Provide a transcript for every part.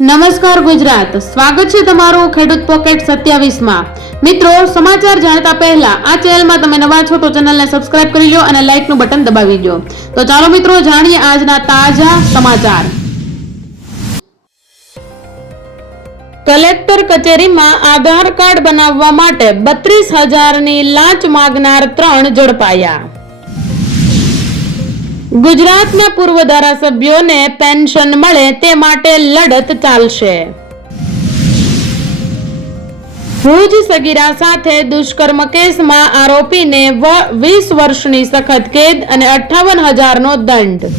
નમસ્કાર ગુજરાત. સ્વાગત છે તમારું ખેડૂત પોકેટ સત્યાવીસમાં. મિત્રો, સમાચાર જાણતા પહેલા આ ચેનલમાં તમે નવા છો તો ચેનલને સબસ્ક્રાઇબ કરી લો અને લાઇકનું બટન દબાવી દો. તો ચાલો મિત્રો, જાણીએ આજના તાજા સમાચાર. કલેક્ટર કચેરીમાં આધાર કાર્ડ બનાવવા માટે બત્રીસ હજારની લાંચ માગનાર ત્રણ ઝડપાયા. ગુજરાતના પૂર્વ ધારાસભ્યોને પેન્શન મળે તે માટે લડત ચાલશે. ભુજ સગીરા સાથે દુષ્કર્મ કેસમાં આરોપીને વીસ વર્ષની સખત કેદ અને અઠ્ઠાવન હજારનો દંડ.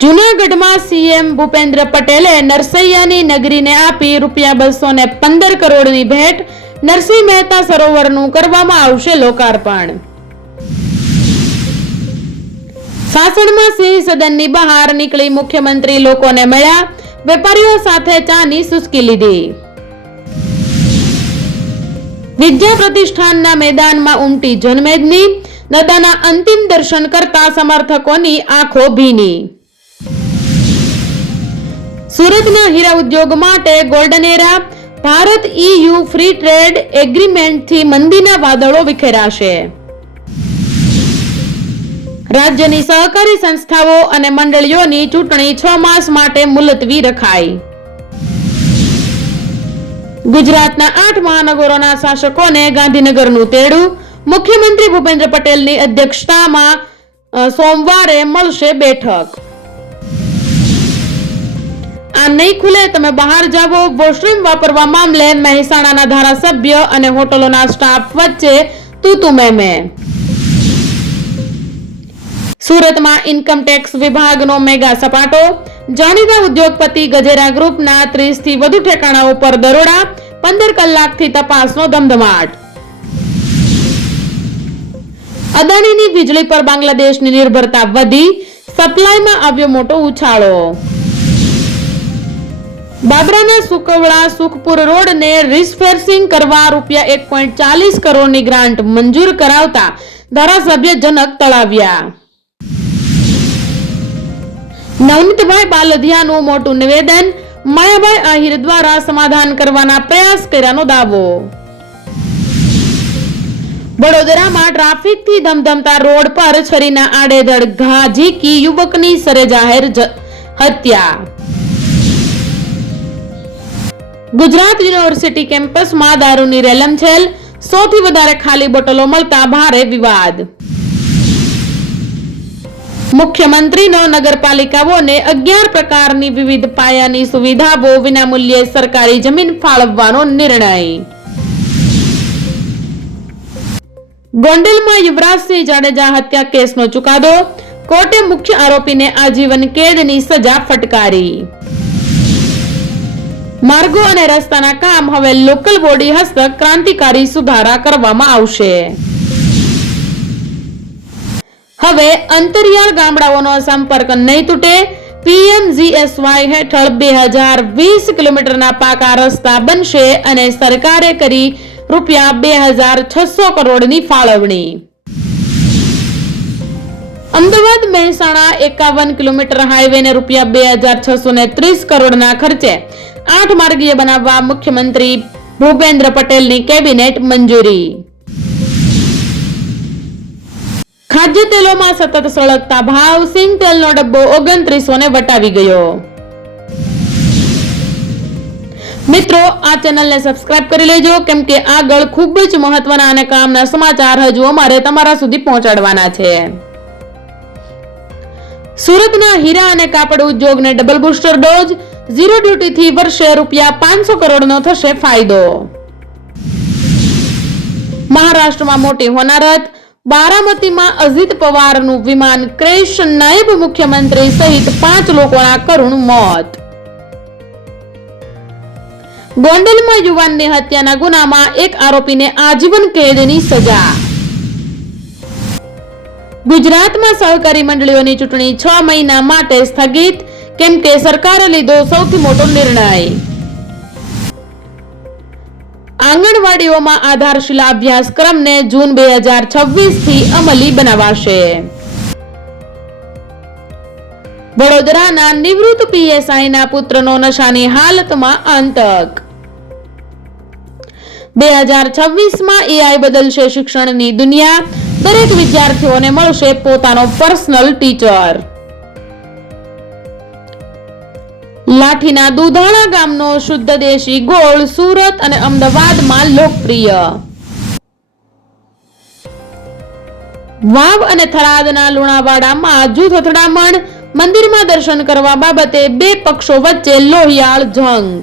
જૂનાગઢમાં સીએમ ભૂપેન્દ્ર પટેલે નરસૈયાની નગરીને આપી રૂપિયા બસો ને પંદર કરોડની ભેટ. નરસિંહ મહેતા સરોવરનું કરવામાં આવશે લોકાર્પણ. સાસણમાં સિંહ સદનની બહાર નીકળી મુખ્યમંત્રી લોકોને મળ્યા. વેપારીઓ સાથે ચાની સુસ્કી લીધી. વિદ્યા પ્રતિષ્ઠાનના મેદાનમાં ઉમટી જનમેદની. દાદાના અંતિમ દર્શન કરતા સમર્થકોની આંખો ભીની. સુરતના હીરા ઉદ્યોગ માટે golden era Bharat EU free trade એગ્રીમેન્ટથી મંદીના વાદળો વિખેરાશે. રાજ્યની સહકારી સંસ્થાઓ અને મંડળીઓની ચૂંટણી છ માસ માટે મુલતવી રખાઈ. ગુજરાતના આઠ મહાનગરોના શાસકોને ગાંધીનગરનું તેડું. મુખ્યમંત્રી ભૂપેન્દ્ર પટેલની અધ્યક્ષતામાં સોમવારે મળશે બેઠક. આ નહીં ખુલે તમે બહાર જાવો વોશરૂમ વાપરવા મામલે મહેસાણાના ધારાસભ્ય અને હોટલોના સ્ટાફ વચ્ચે તું તું મેં મેં સુરતમાં ઇન્કમટેક્સ વિભાગનો મેગા સપાટો. જાણીતા ઉદ્યોગપતિ ગજેરા ગ્રુપના ત્રીસથી વધુ ઠેકાણાઓ પર દરોડા, પંદર કલાકથી તપાસનો ધમધમાટ. અદાણીની વીજળી પર બાંગ્લાદેશની નિર્ભરતા વધી, સપ્લાયમાં આવ્યો મોટો ઉછાળો. બાબરાના સુકવડા સુખપુર રોડને રિસફેર્સિંગ કરવા રૂપિયા એક પોઈન્ટ ચાલીસ કરોડની ગ્રાન્ટ મંજૂર કરાવતા ધારાસભ્ય જનક તળાવ્યા. નવનીતભાઈ બાલધિયાનું મોટું નિવેદન, માયાભાઈ આહિર દ્વારા સમાધાન કરવાના પ્રયાસ કર્યાનો દાવો. વડોદરામાં ટ્રાફિકથી ધમધમતા રોડ પર છરીના આડેધડ ઘા ઝીકી યુવકની સરે જાહેર હત્યા. ગુજરાત યુનિવર્સિટી કેમ્પસમાં દારૂની રેલમછેલ સૌથી વધારે ખાલી બોટલો મળતા ભારે વિવાદ. મુખ્યમંત્રીનો નગરપાલિકાઓને અગિયાર પ્રકારની વિવિધ પાયાની સુવિધાઓ વિનામૂલ્યે સરકારી જમીન ફાળવવાનો નિર્ણય. ગોંડલમાં યુવરાજસિંહ જાડેજા હત્યા કેસનો ચુકાદો. કોર્ટે મુખ્ય આરોપીને આજીવન કેદની સજા ફટકારી. માર્ગો અને રસ્તાના કામ હવે લોકલ બોડી હસ્તક ક્રાંતિકારી સુધારા કરવામાં આવશે. હવે અંતરિયાળ ગામડાઓનો સંપર્ક નહીં તૂટે. પીએમજીએસવાય હેઠળ બે હજાર વીસ કિલોમીટરના પાકા રસ્તા બનશે અને સરકારે કરી રૂપિયા બે હજાર છસો કરોડની ફાળવણી. અમદાવાદ મહેસાણા એકાવન કિલોમીટર હાઈવેને રૂપિયા બે હજાર છસો ને ત્રીસ કરોડના ખર્ચે આઠ માર્ગીય બનાવવા મુખ્યમંત્રી ભૂપેન્દ્ર પટેલની કેબિનેટ મંજૂરી. ખાદ્ય તેલોમાં સતત સળગતા ભાવ સિંગ તેલનો ડબ્બો ઓગણત્રીસો ને વટાવી ગયો. મિત્રો, આ ચેનલને સબસ્ક્રાઇબ કરી લેજો, કેમ કે આગળ ખૂબ જ મહત્વના અને કામના સમાચાર હજુ અમારે તમારા સુધી પહોંચાડવાના છે. સુરતના હીરા અને કાપડ ઉદ્યોગને ડબલ બુસ્ટર ડોઝ ઝીરો ડ્યુટીથી વર્ષે રૂપિયા પાંચસો કરોડનો થશે ફાયદો. મહારાષ્ટ્રમાં મોટી હોનારત બારામતીમાં અજીત પવારનું વિમાન ક્રેશ નાયબ મુખ્યમંત્રી સહિત પાંચ લોકોના કરુણ મોત. ગોંડલમાં યુવાનની હત્યાના ગુનામાં એક આરોપીને આજીવન કેદની સજા. ગુજરાતમાં સહકારી મંડળીઓની ચૂંટણી છ મહિના માટે સ્થગિત, કેમ કે સરકારે લીધો સૌથી મોટો નિર્ણય. આંગણવાડીઓમાં આધારશિલા અભ્યાસક્રમને જૂન બે હજાર છવ્વીસથી અમલી બનાવાશે. વડોદરાના નિવૃત્ત પીએસઆઈના પુત્રનો નશાની હાલતમાં અંતક બે હજાર છવ્વીસમાં એઆઈ બદલશે શિક્ષણની દુનિયા. દરેક વિદ્યાર્થીઓને મળશે પોતાનો પર્સનલ ટીચર. લાઠીના દુધાણા ગામનો શુદ્ધ દેશી ગોળ સુરત અને અમદાવાદમાં લોકપ્રિય. વાવ અને થરાદના લુણાવાડામાં જૂથ અથડામણ, મંદિરમાં દર્શન કરવા બાબતે બે પક્ષો વચ્ચે લોહિયાળ જંગ.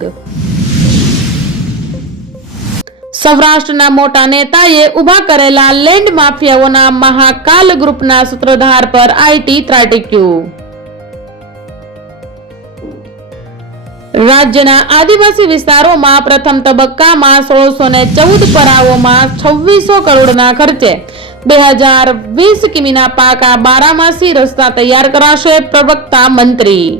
સૌરાષ્ટ્રના મોટા નેતાએ ઊભા કરેલા લેન્ડ માફિયાઓના મહાકાલ ગ્રુપના સૂત્રધાર પર આઈટી ત્રાટક્યું. રાજ્યના આદિવાસી વિસ્તારોમાં પ્રથમ તબક્કામાં સોળસો ને ચૌદ પરાઓમાં છવ્વીસો કરોડના ખર્ચે બે હજાર વીસ કિમીના પાકા બારામાસી રસ્તા તૈયાર કરાશે પ્રવક્તા મંત્રી.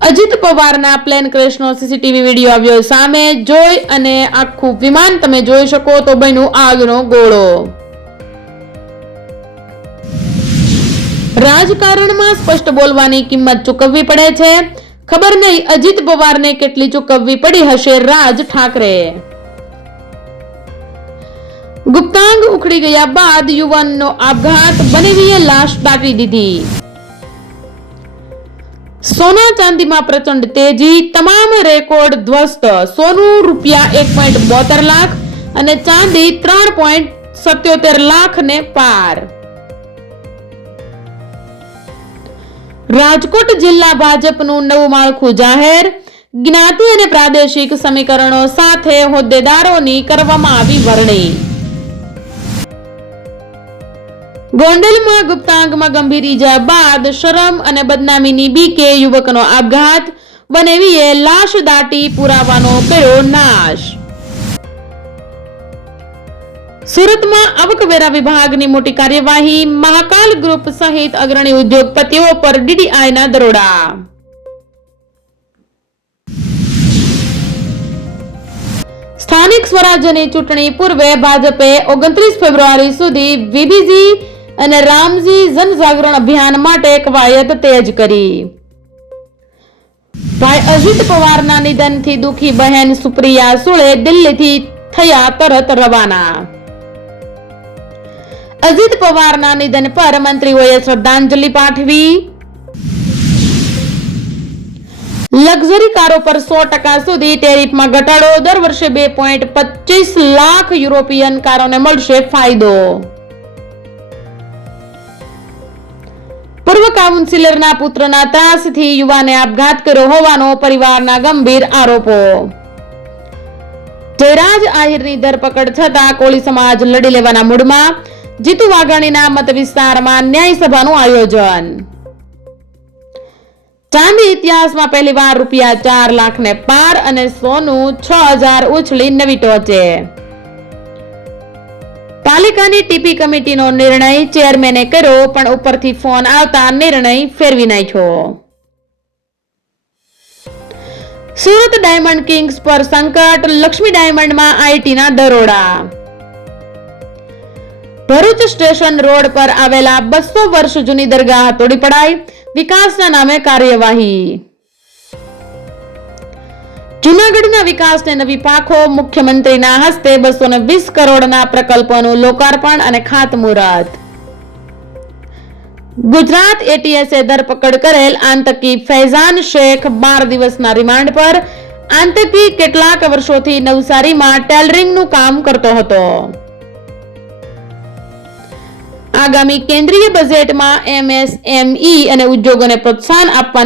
અજીત પવારના પ્લેન ક્રેશનો સીસીટીવી વીડિયો આવ્યો સામે જોઈ અને આખું વિમાન તમે જોઈ શકો તો બન્યું આગનો ગોળો. રાજકારણમાં સ્પષ્ટ બોલવાની કિંમત ચૂકવવી પડે છે. ખબર નહીં અજીત પવારને કેટલી ચૂકવવી પડી હશે રાજ ઠાકરે ગુપ્તાંગ ઉખડી ગયા બાદ યુવાનનો આપઘાત બનેવીએ લાશ દાટી દીધી. સોના ચાંદીમાં પ્રચંડ તેજી, તમામ રેકોર્ડ ધ્વસ્ત, સોનું રૂપિયા એક પોઈન્ટ બોતેર લાખ અને ચાંદી ત્રણ પોઈન્ટ સત્યોતેર લાખ ને પાર. રાજકોટ જિલ્લા ભાજપનું નવું માળખું જાહેર. જ્ઞાતિ અને પ્રાદેશિક સમીકરણો સાથે હોદ્દેદારોની કરવામાં આવી વરણી. ગોંડલમાં ગુપ્તાંગમાં ગંભીર ઈજા બાદ શરમ અને બદનામીની બીકે યુવકનો આપઘાત. બનેવીએ લાશ દાટી પુરાવાનો કર્યો નાશ. સુરતમાં આવકવેરા વિભાગની મોટી કાર્યવાહી, મહાકાલ ગ્રુપ સહિત અગ્રણી ઉદ્યોગપતિઓ પર ડીડીઆઈના દરોડા. સ્થાનિક સ્વરાજ્યની ચૂંટણી પૂર્વે ભાજપે ઓગણત્રીસ ફેબ્રુઆરી સુધી વીબીજી અને રામજી જનજાગરણ અભિયાન માટે કવાયત તેજ કરી. ભાઈ અજીત પવારના નિધનથી દુઃખી બહેન સુપ્રિયા સુળે દિલ્હીથી થયા તરત રવાના. અજીત પવારના નિધન પર મંત્રીઓએ શ્રદ્ધાંજલિ પાઠવી લક્ઝરી કારો પર સો ટકા સુધી ટેરિફમાં ઘટાડો દર વર્ષે બે પોઈન્ટ પચીસ લાખ યુરોપિયન કારોને મળશે ફાયદો પૂર્વ કાઉન્સિલરના પુત્રના ત્રાસથી યુવાને આપઘાત કર્યો હોવાનો પરિવારના ગંભીર આરોપો જયરાજ આહિરની ધરપકડ થતા કોળી સમાજ લડી લેવાના મૂડમાં જીતુ વાઘાણીના મત વિસ્તારમાં ન્યાય સભાનું આયોજન. ચાંદી ઇતિહાસમાં પહેલીવાર રૂપિયા ચાર લાખ ને પાર અને સોનું છ હજાર ઉછળી નવી ટોચે. પાલિકાની ટીપી કમિટીનો નિર્ણય ચેરમેને કર્યો, પણ ઉપરથી ફોન આવતા નિર્ણય ફેરવી નાખ્યો. સુરત ડાયમંડ કિંગ્સ પર સંકટ, લક્ષ્મી ડાયમંડમાં આઈટીના દરોડા. ભરૂચ સ્ટેશન રોડ પર આવેલા બસો વર્ષ જૂની દરગાહ તોડી પડાઈ. વિકાસના નામે કાર્યવાહી. જૂનાગઢના વિકાસને નવી પાંખો મુખ્યમંત્રીના હસ્તે બસો ને વીસ કરોડના પ્રકલ્પોનું લોકાર્પણ અને ખાતમુહૂર્ત. ગુજરાત એટીએસે ધરપકડ કરેલ આંતકી ફૈઝાન શેખ બાર દિવસના રિમાન્ડ પર. આંતકી કેટલાક વર્ષોથી નવસારીમાં ટેલરિંગનું કામ કરતો હતો. આગામી કેન્દ્રીય બજેટમાં એમએસએમઈ અને ઉદ્યોગોને પ્રોત્સાહન આપવાની